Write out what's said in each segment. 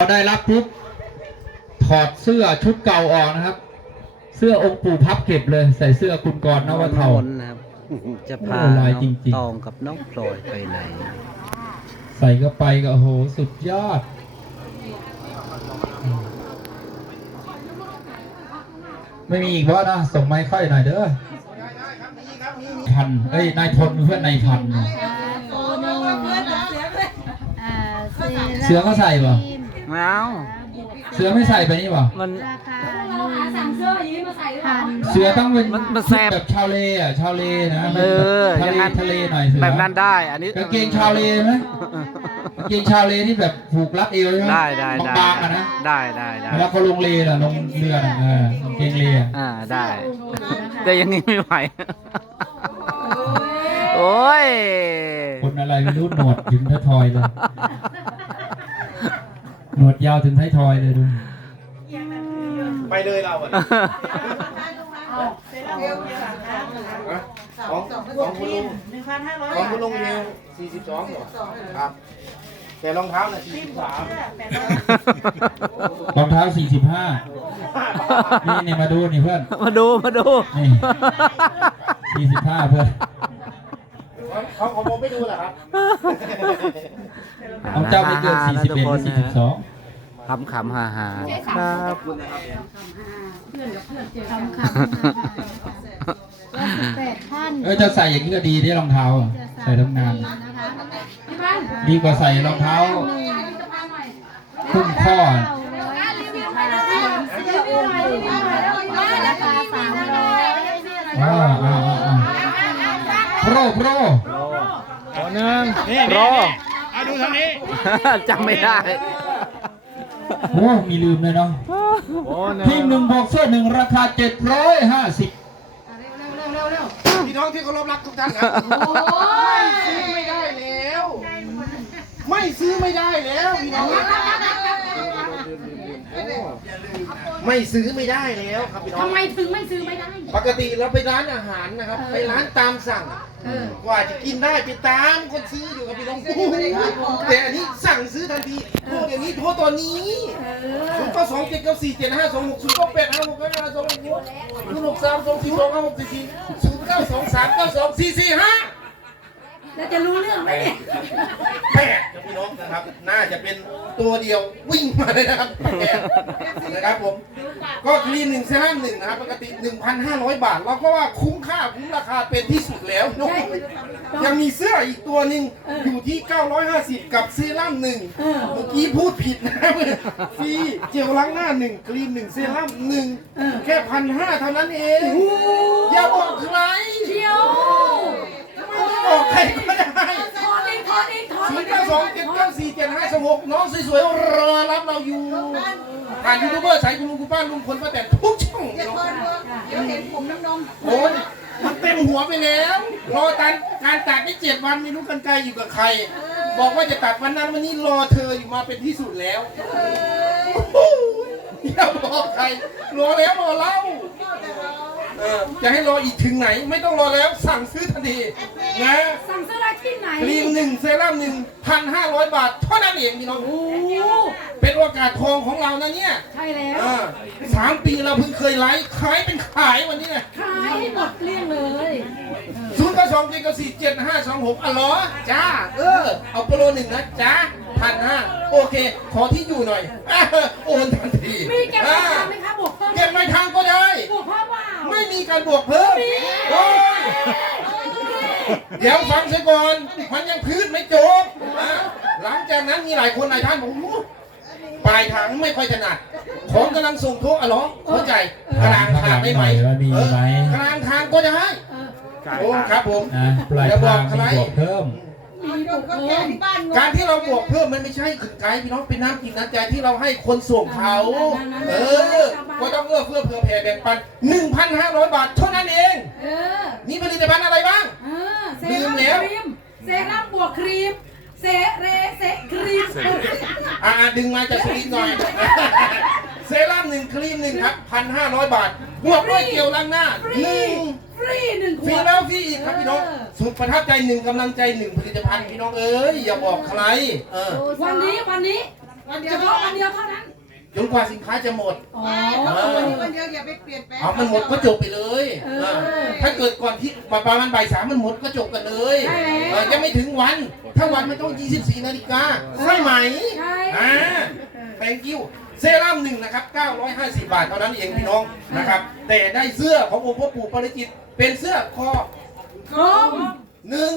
พอได้รับปุ๊บถอดเสื้อชุดเก่าออกนะครับ เสื้อองค์ปู่พับเก็บเลย ใส่เสื้อคุณกรณ์นวเทามนต์นะครับ จะพาโอ้ลายน้องจริงๆตองกับน้องพลอยไปไหน ใส่ก็ไปก็โอ้โหสุดยอด ไม่มีอีกเพราะนะ ส่งไม้ค่อยหน่อยเด้อพันเอ้ยนายพลเพื่อนนายพันตัวหนึ่งอ่าเสือก็ใส่ป่ะไม่ เอาเสือไม่ใส่ไปนี่ป่ะมัน ราคาหนึ่งพันเสือต้องเป็นมันมันแซ่บแบบชาวเลอะชาวเลนะเออทะอย่างเลนั้น ทะเลหน่อยเสือแบบนั้นได้อันนี้ กางเกงชาวเลไหมกางเกงชาวเลที่แบบผูกรัดเอวใช่ไหมได้ได้ได้บางๆอะนะได้ได้ได้เวลาเขาลงเลน่ะลงเรือน่ะเออกางเกงเลอะอ่าได้ แต่อยังนี้ไม่ไหว โอ้ย คนอะไรไม่รู้หนวดถึงท้ายทอยเลย หนวดยาวถึงท้ายทอยเลยดู ไปเลยเราอะของของคุณลุงของคุณลุงนิวสี่สิบสองเหรอครับ แต่รองเท้าน่ะสี่สิบสามรองเท้า45นี่นี่มาดูนี่เพื่อน มาดูมาดูนี่45เพื่อน เขาของผมไม่ดูเหรอครับ ของเจ้าไม่เกิน41หรือ42ขำขำฮ่าฮ่าครับคำคำแปดท่านเออจะใส่อย่างนี้ก็ดีที่รองเท้าอะใส่ทำงานนะคะดีกว่าใส่รองเท้า คุ้มข้อ รโปรตัวหนึ่งนี่รอเอาดูทางนี้จำไม่ได้ โอ้ มีลืมเลยเนาะโอ้ทีมหนึ่งบอกเสื้อหนึ่งราคา 750พี่น้องที่เคารพรักทุกท่านครับไม่ซื้อไม่ได้แล้ว ไม่ซื้อไม่ได้แล้วพี่น้อง ไม่ซื้อไม่ได้แล้วครับพี่น้อง ทำไมถึงไม่ซื้อไม่ได้ ปกติเราไปร้านอาหารนะครับไปร้านตามสั่งกว่าจะกินได้ไปตามคนซื้ออยู่กับพี่น้องแต่อันนี้สั่งซื้อทันทีโทรเดี๋ยวนี้โทรตอนนี้ศูนย์เก้าสองเจ็ดเก้าสี่เจ็ดห้าสองหกศูนย์เก้าแปดห้าหกห้าสองหกศูนย์หกสามสองสี่สองห้าหกสี่สี่ศูนย์เก้าสองสามเก้าสองสี่สี่ห้า แล้วจะรู้เรื่องไหมเนี่ยแปดครับพี่น้องนะครับ น่าจะเป็นตัวเดียววิ่งมาเลยนะครับแปดนะครับผม ก็คลีนหนึ่งเซรั่มหนึ่งนะครับปกติ 1,500 บาท เราก็ว่าคุ้มค่าคุ้มราคาเป็นที่สุดแล้วน้องยังมีเสื้ออีกตัวหนึ่งอยู่ที่ 950 กับเซรั่มหนึ่งเมื่อกี้พูดผิดนะฟรีเจลล้างหน้าหนึ่งครีมหนึ่งเซรั่มหนึ่งแค่พันห้าเท่านั้นเอง อย่าบอกใครเดี๋ยวไม่ บอกใครก็ได้ถอนเองถอนเองถอนศูเอนย์เก้าสองเจ็ดเก้าสี่เจ็ดห้าสองหกน้องสวยๆรอรับเราอยู่ผ่านยูทูบเบอร์ใช้คุณลุงคุณป้าลุงพลป้าแต่ทุกช่องเดี๋ยวเห็นผมน้ำนมโอ้ยมันเต็มหัวไปแล้วรอการการตัดได้เจ็ดวันไม่รู้กันไกลอยู่กับใคร บอกว่าจะตัดวันนั้นวันนี้รอเธออยู่มาเป็นที่สุดแล้วโอ้โหอย่าบอกใครรอแล้วรอเล่า เออจะให้รออีกถึงไหน ไม่ต้องรอแล้วสั่งซื้อทันทีนะสั่งซื้อได้ที่ไหนครีมหนึ่งเซรั่มหนึ่งพันห้าร้อยบาทเท่านั้นเองพี่น้องโอ้เป็นโอกาสทองของเรานะเนี่ยใช่แล้วอ่าสามปีเราเพิ่งเคยไลฟ์ขายเป็นขายวันนี้นะขายให้หมดเกลี้ยงเลยศูนย์เก้าสองเจ็ดเก้าสี่เจ็ดห้าสองหกอ๋อเหรอจ้าเออเอาโปรหนึ่งนะจ้าพันห้าโอเค ขอที่อยู่หน่อยอ่าโอนทันทีมีเก็บราอ่าคาไหมคะบวกเพิ่มเก็บไม่ทางก็ได้บวกเพิ่มเปล่า ไม่มีการบวกเพิ่มโอ้ยเดี๋ยวฟังซะก่อน มันยังพืชไม่จบอะหลังจากนั้นมีหลายคนหลายท่านบอกโอ้โหปลายทางไม่ค่อยถนัด ของกำลังส่งโทรอะเหรอเข้าใจกลางทางได้ไหมว่ามีไหม เออกลางทางก็ได้เออโอ้ครับผม นะปลายทางมีบวกเพิ่ม มีบวกเพิ่มการที่เราบวกเพิ่มมันไม่ใช่ขึงไกด์พี่น้องเป็นน้ำกินน้ำใจที่เราให้คนส่งเขา เออ ก็ต้องเอื้อเฟื้อเผื่อแผ่แบ่งปัน 1,500 บาทเท่านั้นเอง เออ มีผลิตภัณฑ์อะไรบ้างเออเซลืรั่มมแล้วครีมเซรั่มบวกครีมเซเรเซครีมอ่าดึงมาจากสลินหน่อยเซรั่มหนึ่งครีมหนึ่งครับพันห้าร้อยบาท บวกด้วยเกลียวล้างหน้าฟรีหนึ่งฟ รี หนึ่งขฟรีวด แล้วฟรีอีกครับพี่น้อง เออ สุดประทับใจหนึ่งกำลังใจหนึ่งผลิตภัณฑ์พี่น้องเอ้ยอย่าบอกใคร เออ วันนี้วันนี้วันเดีเฉยวพาะวันเดียวเท่านั้น จนกว่าสินค้าจะหมด อ๋อ วันนี้วันเดียวอย่าไปเปลี่ยนแปลงเอามันหมดก็จบไปเลยเออเออถ้าเกิดก่อนที่ประมาณบ่ายสามมันหมดก็จบกันเลยใช่แล้วเออยังไม่ถึงวัน ถ้าวันมันต้อง 24 นาฬิกาใช่ไหมใช่ อ่า thank you เซรั่มหนึ่งนะครับ 950 บาทเท่านั้นเองพี่น้องนะครับ แต่ได้เสื้อขององค์พ่อปู่ปาริจิต เป็นเสื้อคอกลมหนึ่ง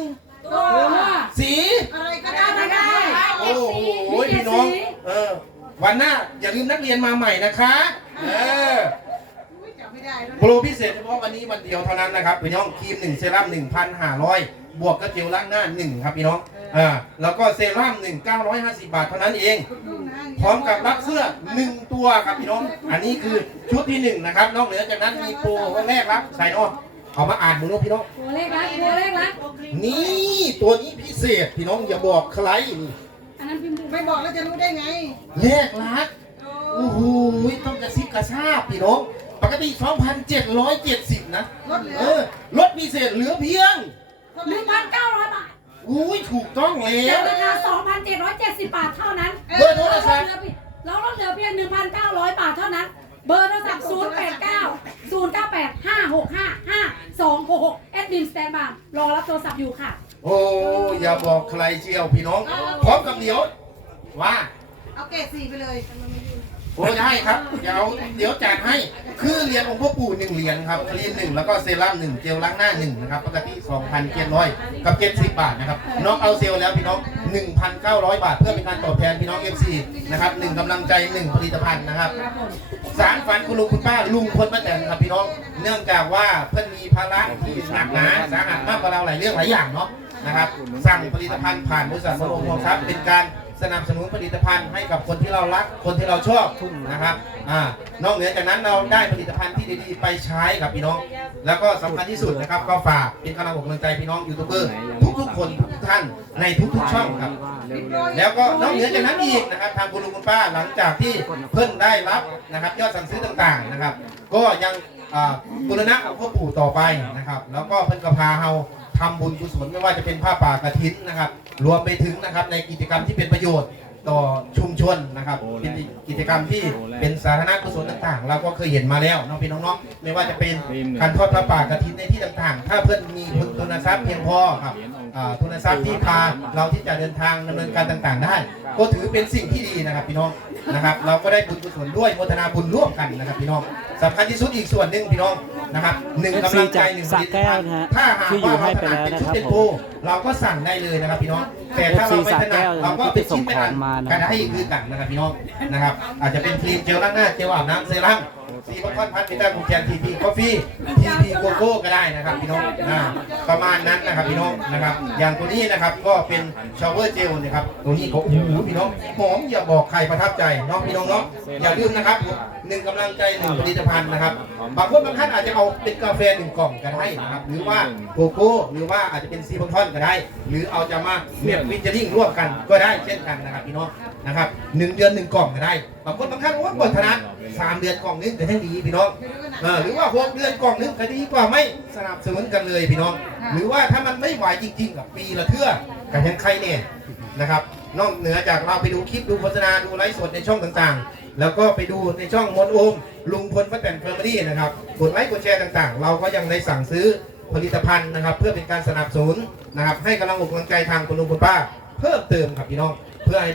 ตัวสี อะไรก็ได้ได้ได้โอ้โหพี่น้อง เออ วันหน้าอย่าลืมนักเรียนมาใหม่นะคะ เออโปรพิเศษเฉพาะวันนี้วันเดียวเท่านั้นนะครับพี่น้องครีม1เซรั่ม1,500 บวกกระเจลล้างหน้า 1 ครับพี่น้องอ่าแล้วก็เซรั่ม1 950 บาทเท่านั้นเอง พร้อมกับรับเสื้อ 1 ตัวครับพี่น้อง อันนี้คือชุดที่ 1 นะครับนอกเหนือจากนั้นมีโปรแรกรับใส่นอก เอามาอ่านดูนะพี่น้อง ตัวเลขละตัวเลขละนี่ตัวนี้พิเศษพี่น้องอย่าบอกใครนี่อันนั้นพิมพ์ดูไม่บอกแล้วจะรู้ได้ไงแรกรักโอ้โหต้องกระซิบกระซาบพี่น้อง ปกติ 2,770 นะ ลดเหลือเออลดพิเศษเหลือเพียงหนึ่งพันเก้าร้อยบาทอุ้ยถูกต้องแล้จาวกราคาสองพันเจ็ดร้อยเจ็ดสิบบาทเท่านั้นเบอร์โทรศัพท์ เราลดเหลือเพียง1,900บาทเท่านั้น เบอร์โทรศัพท์ 089 098 565 5266แอดมินสแตนบายรอรับโทรศัพท์อยู่ค่ะ โอ้อย่าบอกใครเชียวพี่น้องพร้อมกับเดี๋ยวว่าเอาเกรดสี่ไปเลยโอ้ได้ครับ เดี๋ยวเดี๋ยวจัดให้ คือเหรียญองค์พ่อปู่หนึ่งเหรียญครับครีมหนึ่งแล้วก็เซรั่มหนึ่งเจลล้างหน้าหนึ่งนะครับปกติ2,700กับ70บาทนะครับ น้องเอาเซลล์แล้วพี่น้อง 1,900 บาท เพื่อเป็นการตอบแทนพี่น้อง FC นะครับหนึ่งกำลังใจหนึ่งผลิตภัณฑ์นะครับ สารฝันคุณลุงคุณป้าลุงพลป้าแตนครับพี่น้อง เนื่องจากว่าเพื่อนมีภาระที่หนักหนาสาหัสมากกว่าเราหลายเรื่องหลายอย่างเนาะนะครับ สั่งผลิตภัณฑ์ผ่านบริษัทมโนมทรัพย์เป็นการสนับสนุนผลิตภัณฑ์ให้กับคนที่เรารักคนที่เราชอบนะครับอ่านอกเหนือจากนั้นเราได้ผลิตภัณฑ์ที่ดีๆไปใช้กับพี่น้อง แล้วก็สำคัญที่สุดนะครับ ก็ฝากเป็นกำลังอกกำลังใจพี่น้องยูทูบเบอร์ทุก คนทุกท่านในทุกๆช่องครับ แล้วก็นอกเหนือจากนั้นอีกนะครับทางคุณลุงคุณป้าหลังจากที่เพิ่นได้รับนะครับยอดสั่งซื้อต่างๆนะครับ ก็ยังอ่าบูรณะของพ่อปู่ต่อไปนะครับ แล้วก็เพิ่นก็พาเฮาทำบุญกุศลไม่ว่าจะเป็นผ้าป่ากฐินนะครับ รวมไปถึงนะครับในกิจกรรมที่เป็นประโยชน์ ต่อชุมชนนะครับเป็นกิจกรรมที่เป็นสาธารณกุศลต่างๆ เราก็เคยเห็นมาแล้วน้องพี่น้องๆไม่ว่าจะเป็นการทอดผ้าป่ากฐินในที่ต่างๆ ถ้าเพื่อนมีทุนทรัพย์เพียงพอครับอ่าทุนทรัพย์ที่พาเราที่จะเดินทางดำเนินการต่างๆ ได้ ก็ถือเป็นสิ่งที่ดีนะครับพี่น้องนะครับ เราก็ได้บุญกุศลด้วยโมทนาบุญร่วมกันนะครับพี่น้องสำคัญที่สุดอีกส่วนหนึ่งพี่น้อง นะครับหนึ่งกำลังใจหนึ่งผลิตภัณฑ์ถ้าหากว่าเราถนัดเป็นชุดเป็นโปรเราก็สั่งได้เลยนะครับพี่น้องแต่ถ้าเราไม่ถนัดเราก็เป็นชิ้นเป็นอันก็ได้คือกันนะครับพี่น้องนะครับ อาจจะเป็นครีมเจลล้างหน้าเจลอาบน้ำเซรั่ม ซีบัคอนพัทมิต้าคูแคนทีพีกาแฟทีพีโกโก้ก็ได้นะครับพี่น้องประมาณนั้นนะครับพี่น้องนะครับ อย่างตัวนี้นะครับก็เป็นชาวเวอร์เจลนะครับตัวนี้ก็โอ้โหพี่น้องหอมอย่าบอกใครประทับใจเนาะพี่น้องเนาะอย่าลืมนะครับหนึ่งกำลังใจหนึ่งผลิตภัณฑ์นะครับบางคนบางท่านอาจจะเอาเป็นกาแฟหนึ่งกล่องก็ได้นะครับหรือว่าโกโก้หรือว่าอาจจะเป็นซีบัคอนก็ได้ หรือเอาจะมาเมียวิจาริ่งร่วมกันก็ได้เช่นกันนะครับพี่น้องนะครับหนึ่งเดือนหนึ่งกล่องก็ได้บางคนบางท่านโอ้ยบทถนัดสามเดือนกล่องนึงก็ยังดีพี่น้องเออหรือว่าหกเดือนกล่องนึงก็ดีกว่าไม่สนับสนุนกันเลยพี่น้อง หรือว่าถ้ามันไม่ไหวจริงๆกับปีละเทื่อกับยังใครเนี่ยนะครับนอกเหนือจากเราไปดูคลิปดูโฆษณาดูไลฟ์สดในช่องต่างๆ แล้วก็ไปดูในช่องมนโอมลุงพลป้าแตนเฟอร์มารี่นะครับกดไลค์กดแชร์ต่างๆ เราก็ยังได้สั่งซื้อผลิตภัณฑ์นะครับ เพื่อเป็นการสนับสนุนนะครับให้กำลังอกกำลังใจทางคุณลุงคุณป้า เพิ่มเติมครับพี่น้องเพื่อให้